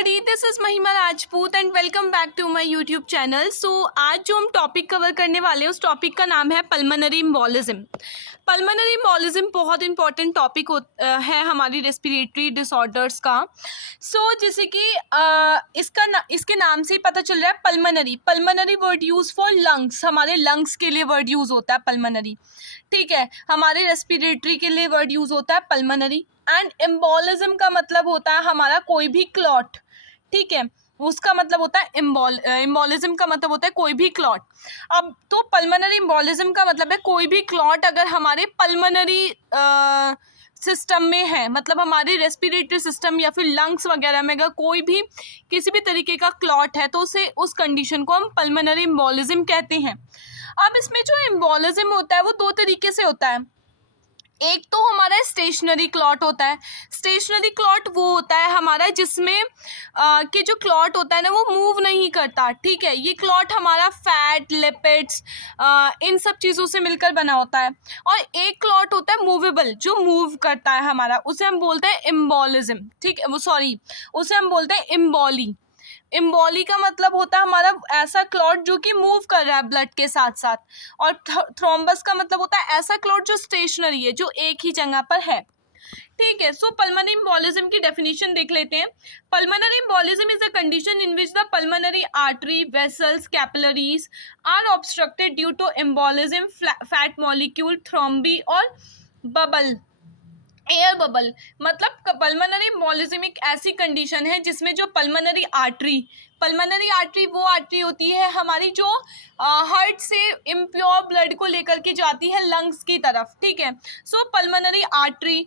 everybody, this is Mahima Rajput and welcome back to my YouTube channel. So आज जो हम topic cover करने वाले हैं उस टॉपिक का नाम है पल्मोनरी एम्बोलिज्म। पल्मोनरी एम्बोलिज्म बहुत इंपॉर्टेंट टॉपिक है हमारी रेस्पिरेटरी डिसऑर्डर्स का। जैसे कि इसके नाम से ही पता चल रहा है pulmonary word use for lungs, हमारे लंग्स के लिए वर्ड यूज होता है पल्मोनरी, ठीक है। हमारे रेस्पिरेटरी के लिए वर्ड यूज होता है पल्मोनरी। एंड एम्बोलिज्म का मतलब होता है हमारा कोई भी क्लॉट, ठीक है, उसका मतलब होता है एम्बोलिज्म का मतलब होता है कोई भी क्लॉट। अब तो पल्मोनरी एम्बोलिज्म का मतलब है कोई भी क्लॉट अगर हमारे पल्मोनरी सिस्टम में है, मतलब हमारे रेस्पिरेटरी सिस्टम या फिर लंग्स वगैरह में अगर कोई भी किसी भी तरीके का क्लॉट है तो उसे उस कंडीशन को हम पल्मोनरी एम्बोलिज्म कहते हैं। अब इसमें जो एम्बोलिज्म होता है वो दो तरीके से होता है। एक तो हमारा स्टेशनरी क्लॉट होता है। स्टेशनरी क्लॉट वो होता है हमारा जिसमें कि जो क्लॉट होता है ना वो मूव नहीं करता, ठीक है। ये क्लॉट हमारा फैट, लिपिड्स, इन सब चीज़ों से मिलकर बना होता है। और एक क्लॉट होता है मूवेबल, जो मूव करता है हमारा, उसे हम बोलते हैं एम्बोलिज्म, ठीक है। उसे हम बोलते हैं एम्बोली। एम्बोली का मतलब होता है हमारा ऐसा क्लॉट जो कि मूव कर रहा है ब्लड के साथ साथ। और थ्रोम्बस का मतलब होता है ऐसा क्लॉट जो स्टेशनरी है, जो एक ही जगह पर है, ठीक है। पल्मोनरी एम्बोलिज्म की डेफिनेशन देख लेते हैं। Pulmonary embolism is a condition in which the pulmonary artery, vessels, capillaries are obstructed due to embolism, fat molecule, thrombi और बबल, एयर बबल। मतलब पल्मोनरी एम्बोलिज्म एक ऐसी कंडीशन है जिसमें जो पल्मोनरी आर्टरी वो आर्टरी होती है हमारी जो हार्ट से इम्प्योर ब्लड को लेकर के जाती है लंग्स की तरफ, ठीक है। पल्मोनरी आर्टरी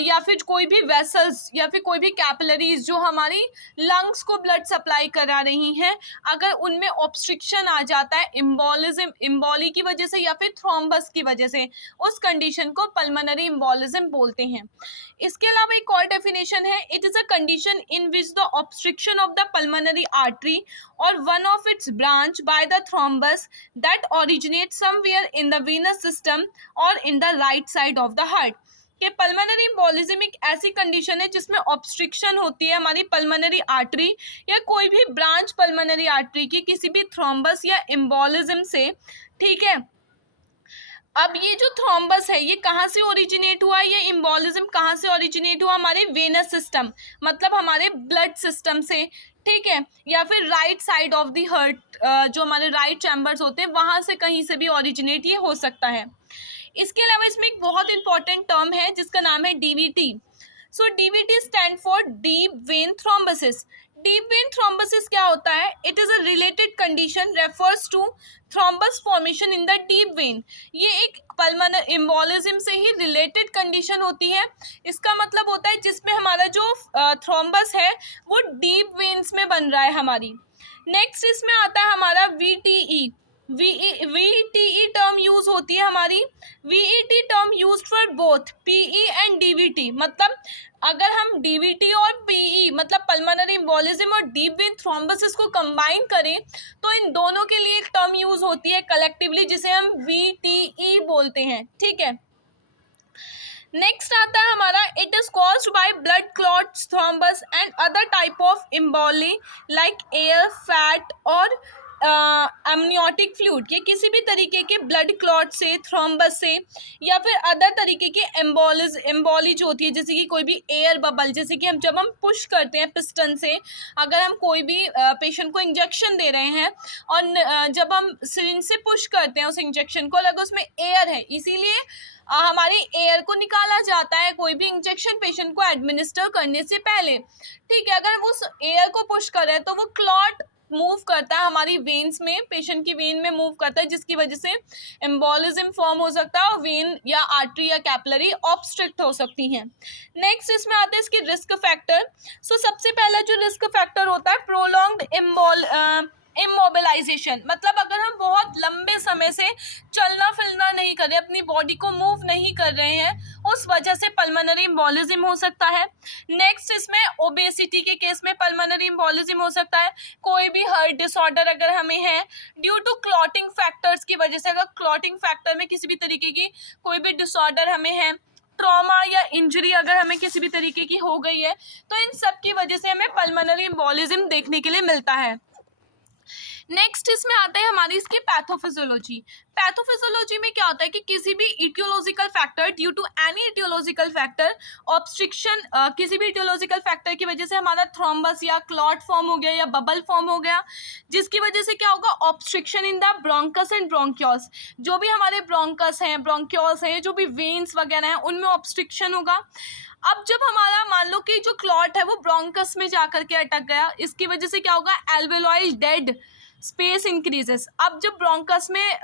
या फिर कोई भी वेसल्स या फिर कोई भी कैपिलरीज जो हमारी लंग्स को ब्लड सप्लाई करा रही हैं, अगर उनमें ऑब्स्ट्रिक्शन आ जाता है एम्बोली की वजह से या फिर थ्रोम्बस की वजह से, उस कंडीशन को पल्मोनरी एम्बोलिज्म बोलते हैं। इसके अलावा एक और डेफिनेशन है, it is a condition in which the obstruction of the pulmonary artery और one of its branch by the thrombus that originate somewhere in the venous system और in the right side of the heart. कि pulmonary embolism एक ऐसी condition है जिसमें ऑब्स्ट्रिक्शन होती है हमारी पल्मोनरी आर्टरी या कोई भी ब्रांच पल्मोनरी आर्टरी की किसी भी थ्रोम्बस या एम्बोलिज्म से, ठीक है। अब ये जो थ्रोम्बस है ये कहाँ से ओरिजिनेट हुआ, ये एम्बोलिज्म कहाँ से ओरिजिनेट हुआ, हमारे वेनस सिस्टम, मतलब हमारे ब्लड सिस्टम से, ठीक है, या फिर right side of the heart, जो हमारे राइट चैम्बर्स होते हैं वहाँ से कहीं से भी ओरिजिनेट ये हो सकता है। इसके अलावा इसमें एक बहुत इंपॉर्टेंट टर्म है जिसका नाम है DVT. DVT stand for deep vein thrombosis. Deep vein thrombosis क्या होता है? It is a related condition refers to thrombus formation in the deep vein. ये एक पल्मोनरी एम्बोलिज्म से ही रिलेटेड कंडीशन होती है। इसका मतलब होता है जिसमें हमारा जो थ्रोम्बस है वो डीप वेन्स में बन रहा है हमारी। नेक्स्ट इसमें आता है हमारा वीटीई। वीटीई टर्म यूज होती है हमारी, VET term use for both PE and DVT. मतलब अगर हम डीवीटी और पीई मतलब पल्मोनरी एम्बोलिज्म और डीप वेन थ्रोम्बोसिस को कंबाइन करें तो इन दोनों के लिए एक टर्म यूज होती है कलेक्टिवली जिसे हम वीटीई बोलते हैं, ठीक है। नेक्स्ट आता है हमारा, it is caused by blood clots, thrombus and other type of emboli like air, fat और एमनियोटिक फ्लूइड। ये किसी भी तरीके के ब्लड क्लॉट से, थ्रोम्बस से या फिर अदर तरीके के एम्बोली जो होती है, जैसे कि कोई भी एयर बबल, जैसे कि जब हम पुश करते हैं पिस्टन से, अगर हम कोई भी पेशेंट को इंजेक्शन दे रहे हैं और जब हम सिरिंज से पुश करते हैं उस इंजेक्शन को, अलग उसमें एयर है, इसीलिए हमारे एयर को निकाला जाता है कोई भी इंजेक्शन पेशेंट को एडमिनिस्टर करने से पहले, ठीक है। अगर वो एयर को पुश कर रहे हैं तो वो क्लॉट मूव करता है हमारी वेन्स में, पेशेंट की वेन में मूव करता है, जिसकी वजह से एम्बोलिज्म फॉर्म हो सकता है और वेन या आर्टरी या कैपिलरी ऑब्स्ट्रिक्ट हो सकती हैं। नेक्स्ट इसमें आते हैं इसके रिस्क फैक्टर। सबसे पहला जो रिस्क फैक्टर होता है प्रोलॉन्ग्ड इमोबिलाइजेशन। मतलब अगर हम बहुत लंबे समय से चलना फिरना नहीं कर रहे, अपनी बॉडी को मूव नहीं कर रहे हैं, उस वजह से पल्मोनरी एम्बोलिज्म हो सकता है। नेक्स्ट इसमें ओबेसिटी के केस में पल्मोनरी एम्बोलिज्म हो सकता है। कोई भी हार्ट डिसऑर्डर अगर हमें है ड्यू टू क्लॉटिंग फैक्टर्स की वजह से, अगर क्लॉटिंग फैक्टर में किसी भी तरीके की कोई भी डिसऑर्डर हमें है, ट्रॉमा या इंजरी अगर हमें किसी भी तरीके की हो गई है, तो इन सब की वजह से हमें पल्मोनरी एम्बोलिज्म देखने के लिए मिलता है। नेक्स्ट इसमें आता है हमारी इसकी पैथोफिजियोलॉजी। पैथोफिजियोलॉजी में क्या होता है कि किसी भी etiological factor, due to any etiological factor, obstruction, किसी भी इटियोलॉजिकल फैक्टर की वजह से हमारा थ्रोम्बस या क्लॉट फॉर्म हो गया या बबल फॉर्म हो गया, जिसकी वजह से क्या होगा, obstruction in the bronchus and bronchioles. जो भी हमारे ब्रोंकस हैं, ब्रोंक्यूल्स हैं, जो भी वेन्स वगैरह हैं, उनमें ऑब्स्ट्रिक्शन होगा। अब जब हमारा मान लो कि जो क्लॉट है वो ब्रोंकस में जाकर के अटक गया, इसकी वजह से क्या होगा, एल्वेओलाई डेड स्पेस इंक्रीजेस। अब जब ब्रोंकस में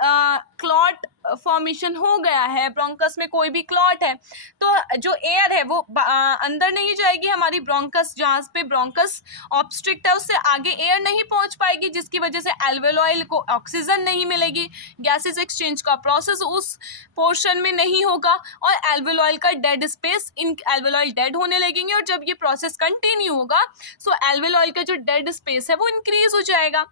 क्लॉट फॉर्मेशन हो गया है, ब्रोंकस में कोई भी क्लॉट है, तो जो एयर है वो अंदर नहीं जाएगी हमारी ब्रोंकस, जहाँ पे ब्रोंकस ऑब्स्ट्रिक्ट है उससे आगे एयर नहीं पहुंच पाएगी, जिसकी वजह से एल्वेओलाई को ऑक्सीजन नहीं मिलेगी, गैसेस एक्सचेंज का प्रोसेस उस पोर्शन में नहीं होगा, और एल्वेओलाई का डेड स्पेस, इन एल्वेओलाई डेड होने लगेंगे, और जब ये प्रोसेस कंटिन्यू होगा सो एल्वेओलाई का जो डेड स्पेस है वो इंक्रीज हो जाएगा।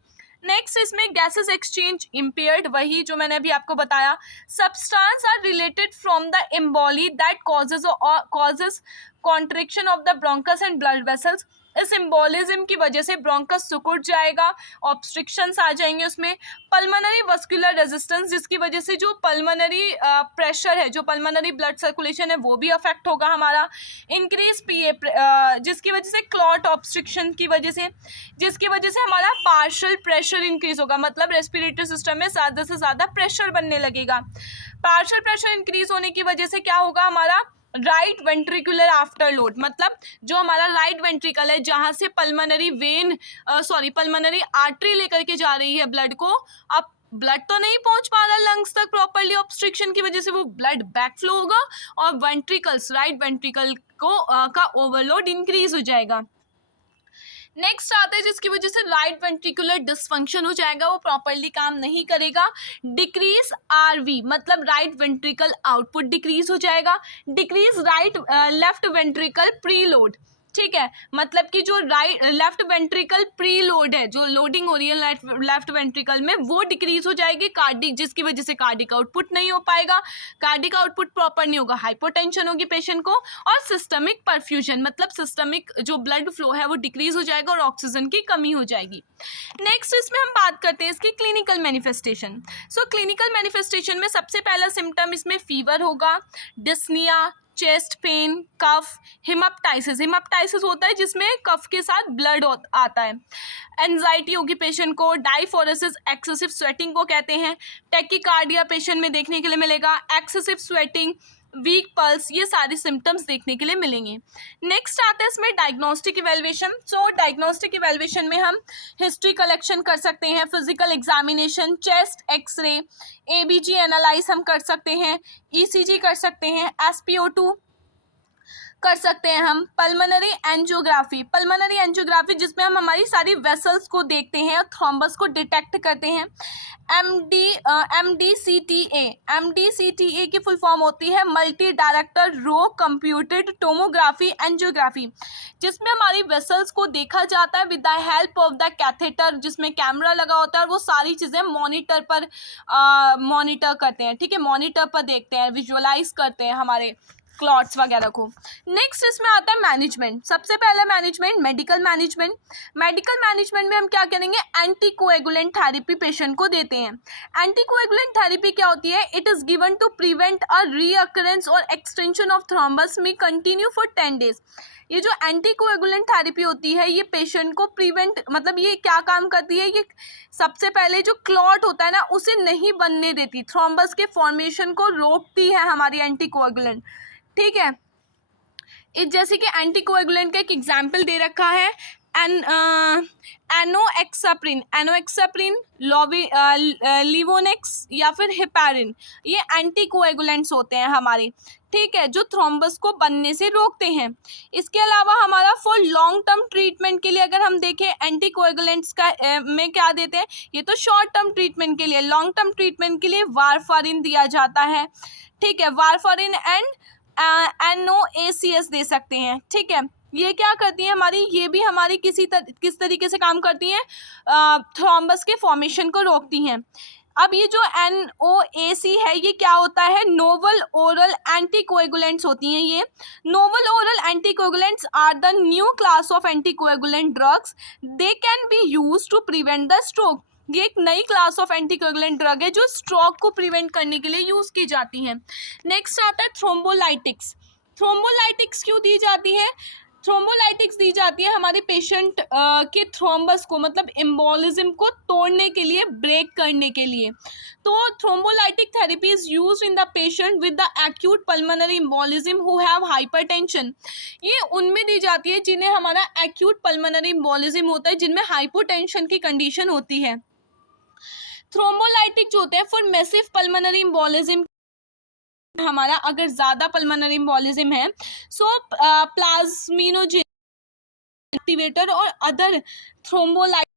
नेक्स्ट इसमें गैसेस एक्सचेंज इम्पेयर्ड, वही जो मैंने अभी आपको बताया। Substance are related from the emboli that causes contraction of the bronchus and blood vessels. इस एम्बोलिज्म की वजह से ब्रोंकस सिकुड़ जाएगा, ऑब्स्ट्रिक्शंस आ जाएंगे उसमें। पल्मोनरी वस्कुलर रेजिस्टेंस, जिसकी वजह से जो पल्मोनरी प्रेशर है, जो पल्मोनरी ब्लड सर्कुलेशन है वो भी अफेक्ट होगा हमारा। इंक्रीज पीए, जिसकी वजह से क्लॉट ऑब्स्ट्रिक्शन की वजह से, जिसकी वजह से हमारा पार्शियल प्रेशर इंक्रीज होगा, मतलब रेस्पिरेटरी सिस्टम में ज़्यादा से ज़्यादा प्रेशर बनने लगेगा। पार्शियल प्रेशर इंक्रीज होने की वजह से क्या होगा, हमारा राइट वेंट्रिकुलर आफ्टर लोड, मतलब जो हमारा राइट वेंट्रिकल है जहाँ से पल्मोनरी वेन पल्मोनरी आर्टरी लेकर के जा रही है ब्लड को, अब ब्लड तो नहीं पहुंच पा रहा लंग्स तक प्रॉपरली, ऑब्स्ट्रिक्शन की वजह से वो ब्लड बैकफ्लो होगा और वेंट्रिकल्स, राइट वेंट्रिकल को का ओवरलोड इंक्रीज हो जाएगा। नेक्स्ट आता है जिसकी वजह से राइट वेंट्रिकुलर डिसफंक्शन हो जाएगा, वो प्रॉपरली काम नहीं करेगा। डिक्रीज आरवी, मतलब राइट वेंट्रिकल आउटपुट डिक्रीज हो जाएगा। डिक्रीज लेफ्ट वेंट्रिकल प्रीलोड, ठीक है, मतलब कि जो लेफ्ट वेंट्रिकल प्री लोड है, जो लोडिंग हो रही है लेफ्ट वेंट्रिकल में, वो डिक्रीज हो जाएगी कार्डिक, जिसकी वजह से कार्डिक आउटपुट नहीं हो पाएगा, कार्डिक आउटपुट प्रॉपर नहीं होगा, हाइपोटेंशन होगी पेशेंट को। और सिस्टमिक परफ्यूजन, मतलब सिस्टमिक जो ब्लड फ्लो है वो डिक्रीज हो जाएगा और ऑक्सीजन की कमी हो जाएगी। नेक्स्ट इसमें हम बात करते हैं इसकी clinical manifestation. So clinical manifestation में सबसे पहला सिम्टम इसमें फीवर होगा, डिस्निया, चेस्ट पेन, कफ, हिमेप्टाइसिस होता है जिसमें कफ के साथ ब्लड आता है। एंजाइटी होगी पेशेंट को, डाइफोरेसिस एक्सेसिव स्वेटिंग को कहते हैं, टेकिकार्डिया पेशेंट में देखने के लिए मिलेगा, एक्सेसिव स्वेटिंग, वीक पल्स, ये सारे सिम्टम्स देखने के लिए मिलेंगे। नेक्स्ट आता है इसमें diagnostic evaluation. So diagnostic evaluation में हम हिस्ट्री कलेक्शन कर सकते हैं, physical examination, chest X-ray, ABG analyse हम कर सकते हैं, ईसीजी कर सकते हैं, एसपीओ2 कर सकते हैं हम, पल्मोनरी एंजियोग्राफी जिसमें हम हमारी सारी वेसल्स को देखते हैं और थ्रोम्बस को डिटेक्ट करते हैं। एमडीसीटीए की फुल फॉर्म होती है मल्टी डायरेक्टर रो कंप्यूटेड टोमोग्राफी एंजियोग्राफी, जिसमें हमारी वेसल्स को देखा जाता है with the help of the catheter, जिसमें कैमरा लगा होता है और वो सारी चीज़ें मॉनिटर पर मॉनिटर करते हैं, ठीक है, मॉनिटर पर देखते हैं, विजुअलाइज करते हैं हमारे क्लॉट्स वगैरह को। नेक्स्ट इसमें आता है मैनेजमेंट। सबसे पहला मैनेजमेंट मेडिकल मैनेजमेंट में हम क्या करेंगे, एंटीकोएगुलेंट थेरेपी पेशेंट को देते हैं। एंटीकोएगुलेंट थेरेपी क्या होती है, it is given to prevent a recurrence और एक्सटेंशन ऑफ थ्रोम्बस में कंटिन्यू फॉर 10 डेज। ये जो एंटीकोएगुलेंट थेरेपी होती है ये पेशेंट को प्रिवेंट, मतलब ये क्या काम करती है, ये सबसे पहले जो क्लॉट होता है ना उसे नहीं बनने देती, थ्रोम्बस के फॉर्मेशन को रोकती है हमारी एंटीकोएगुलेंट, ठीक है। जैसे कि एंटीकोएगुलेंट का एक एग्जाम्पल दे रखा है, एनोएक्साप्रिन, लिवोनेक्स या फिर हेपारिन, ये एंटीकोएगुलेंट्स होते हैं हमारे, ठीक है, जो थ्रोम्बस को बनने से रोकते हैं। इसके अलावा हमारा फॉर लॉन्ग टर्म ट्रीटमेंट के लिए अगर हम देखें एंटीकोएगुलेंट्स का में क्या देते हैं, ये तो शॉर्ट टर्म ट्रीटमेंट के लिए, लॉन्ग टर्म ट्रीटमेंट के लिए वारफारिन दिया जाता है, ठीक है, वारफारिन एंड NOACS दे सकते हैं, ठीक है। ये क्या करती है हमारी, ये भी हमारी किस तरीके से काम करती हैं, थ्रोम्बस के फॉर्मेशन को रोकती हैं। अब ये जो NOAC है ये क्या होता है, नोवल ओरल एंटीकोएगुलेंट्स होती हैं। ये novel oral anticoagulants are the new class of anticoagulant drugs, they can be use to prevent the stroke. ये एक नई क्लास ऑफ एंटीकोएगुलेंट ड्रग है जो स्ट्रोक को प्रिवेंट करने के लिए यूज की जाती हैं। नेक्स्ट आता है थ्रोम्बोलाइटिक्स। थ्रोम्बोलाइटिक्स क्यों दी जाती है, थ्रोम्बोलाइटिक्स दी जाती है हमारे पेशेंट के थ्रोम्बस को, मतलब एम्बोलिज्म को तोड़ने के लिए, ब्रेक करने के लिए। तो thrombolytic therapy is used in the patient with the acute pulmonary embolism who have hypertension. ये उनमें दी जाती है जिन्हें हमारा एक्यूट पल्मोनरी एम्बोलिज्म होता है, जिनमें हाइपोटेंशन की कंडीशन होती है। थ्रोम्बोलाइटिक जो होते हैं फॉर मैसिव पल्मोनरी एम्बोलिज्म, हमारा अगर ज़्यादा पल्मोनरी एम्बोलिज्म है, सो प्लाज्मिनोजेन एक्टिवेटर और अदर थ्रोम्बोलाइटिक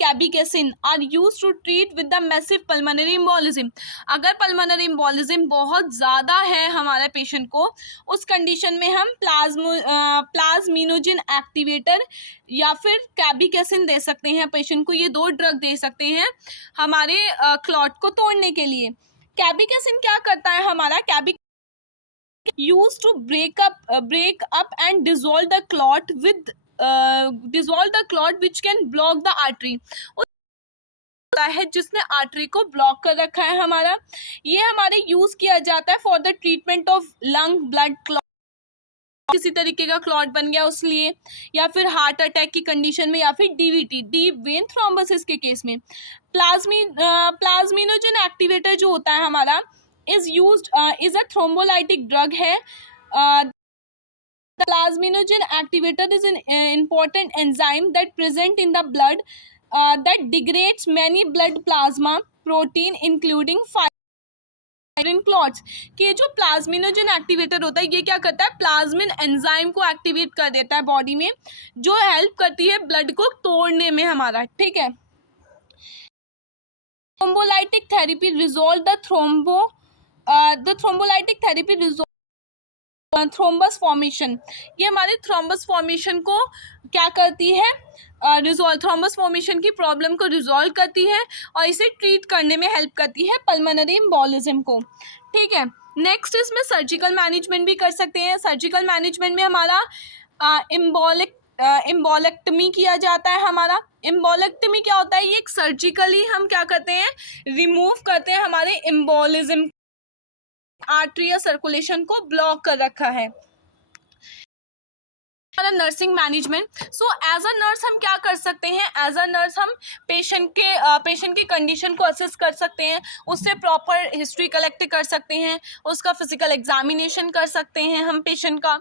कैबिकेसिन are used to treat with the massive pulmonary embolism. अगर पल्मोनरी एम्बोलिज्म बहुत ज़्यादा है हमारे पेशेंट को, उस कंडीशन में हम प्लाज्मिनोजेन एक्टिवेटर या फिर कैबिकेसिन दे सकते हैं पेशेंट को। ये 2 ड्रग दे सकते हैं हमारे क्लॉट को तोड़ने के लिए। कैबिकेसिन क्या करता है, हमारा कैबिक use to break up and dissolve the clot with dissolve the clot which can block the artery, होता है जिसने आर्टरी को ब्लॉक कर रखा है हमारा। ये हमारे यूज किया जाता है for the treatment of lung blood clot, किसी तरीके का क्लॉट बन गया उसलिए, या फिर हार्ट अटैक की कंडीशन में, या फिर DVT डीप वेन थ्रोम्बोसिस के केस में। प्लाज्मिनोजेन एक्टिवेटर जो होता है हमारा इज अ थ्रोम्बोलाइटिक ड्रग है। The plasminogen activator is an important enzyme that present in the blood that degrades many blood plasma protein including fibrin clots। कि जो plasminogen activator होता है ये क्या करता है, प्लाज्मिन एंजाइम को एक्टिवेट कर देता है बॉडी में, जो हेल्प करती है ब्लड को तोड़ने में हमारा, ठीक है। Thrombolytic therapy resolve the thrombolytic therapy resolve thrombus formation. ये हमारे थ्रोम्बस फॉर्मेशन को क्या करती है, रिजॉल्व, थ्रोम्बस फॉर्मेशन की प्रॉब्लम को रिजॉल्व करती है और इसे ट्रीट करने में हेल्प करती है पल्मोनरी एम्बोलिज्म को, ठीक है। नेक्स्ट इसमें सर्जिकल मैनेजमेंट भी कर सकते हैं। सर्जिकल मैनेजमेंट में हमारा एम्बोलेक्टमी किया जाता है। हमारा एम्बोलेक्टमी क्या होता है, ये एक सर्जिकली हम क्या करते हैं, रिमूव करते हैं हमारे एम्बोलिज्म, आर्टरी या सर्कुलेशन को ब्लॉक कर रखा है। Nursing management, so as a nurse हम क्या कर सकते हैं, एज अ नर्स हम पेशेंट की कंडीशन को असेस कर सकते हैं, उससे प्रॉपर हिस्ट्री कलेक्ट कर सकते हैं, उसका फिजिकल एग्जामिनेशन कर सकते हैं हम पेशेंट का,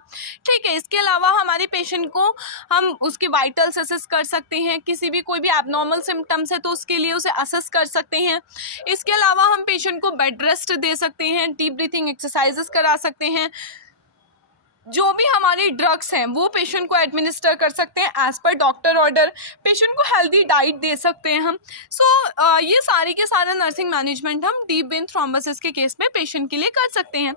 ठीक है। इसके अलावा हमारे पेशेंट को हम उसके वाइटल्स असेस कर सकते हैं, किसी भी कोई भी एबनॉर्मल सिम्टम्स है तो उसके लिए उसे असेस कर सकते हैं। इसके अलावा हम पेशेंट को बेड रेस्ट दे सकते हैं, डीप ब्रीथिंग एक्सरसाइजेस करा सकते हैं। जो भी हमारे ड्रग्स हैं वो पेशेंट को एडमिनिस्टर कर सकते हैं as per doctor order, patient को हेल्दी डाइट दे सकते हैं हम। सो ये सारी के सारा नर्सिंग मैनेजमेंट हम डीप वेन थ्रोम्बोसिस के केस में पेशेंट के लिए कर सकते हैं।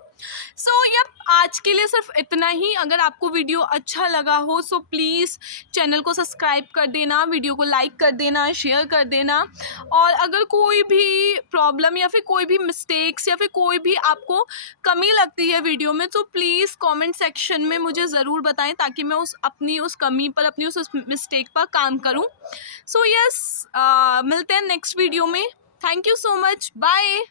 सो ये आज के लिए सिर्फ इतना ही। अगर आपको वीडियो अच्छा लगा हो सो प्लीज़ चैनल को सब्सक्राइब कर देना, वीडियो को लाइक कर देना, शेयर कर देना, और अगर कोई भी प्रॉब्लम या फिर कोई भी मिस्टेक्स या फिर कोई भी आपको कमी लगती है वीडियो में तो प्लीज़ कमेंट सेक्शन में मुझे ज़रूर बताएं, ताकि मैं उस कमी पर, अपनी उस मिस्टेक पर काम करूं। सो यस, मिलते हैं नेक्स्ट वीडियो में। Thank you so much, bye.